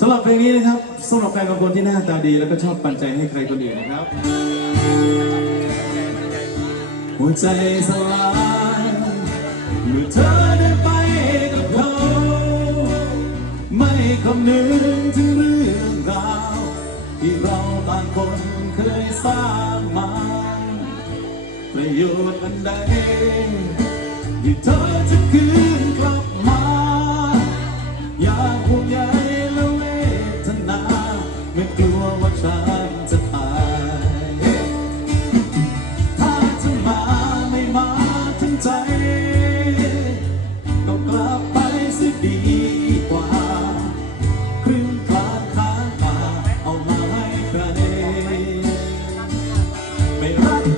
สำหรับเพลงนี้นะครับสำหรับแฟนบางคนที่หน้าตาดี แล้วก็ชอบปันใจให้ใครคนอื่นนะครับ หัวใจสลายเมื่อเธอได้ไปกับเขาไม่คำนึงถึงเรื่องราวที่เราต่างคนเคยสร้างมาประโยชน์อันใดที่เธอจะคืนกลับ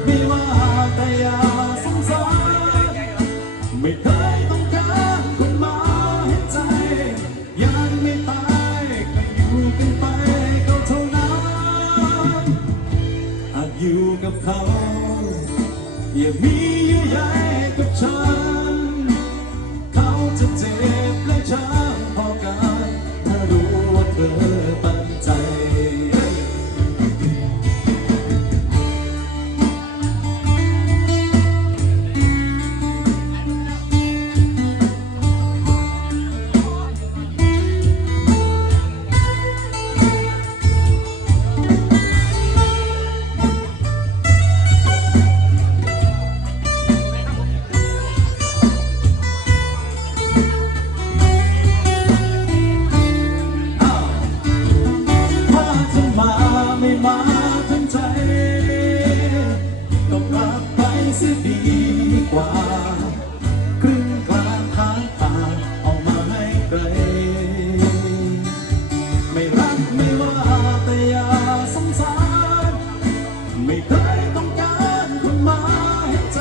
ไม่ว่าแต่อย่าสงสารไม่เคยต้องการคนมาเห็นใจ ยังไม่ตายก็อยู่กันไปก็เท่านั้นหากอยู่กับเขา อย่ามีเยื่อใยกับฉัน มาเห็นใจ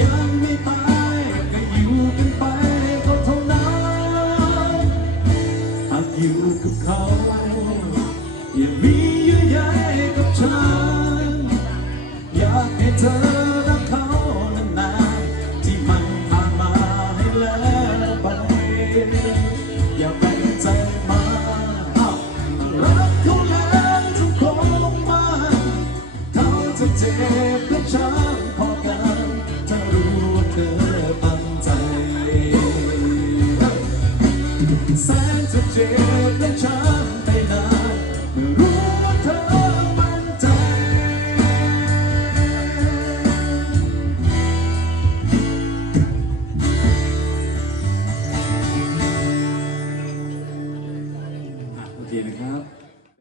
ยังไม่ตายก็อยู่กันไปก็เท่านั้นหากอยู่กับเขาอย่ามีเยื่อใยกับฉัน อยากให้เธอรักเขานานๆที่มันผ่านมาให้แล้วไป อย่าแบ่งใจมาอ้าวรักเขาแล้วทุกคนมาเขาจะเจ็บ แส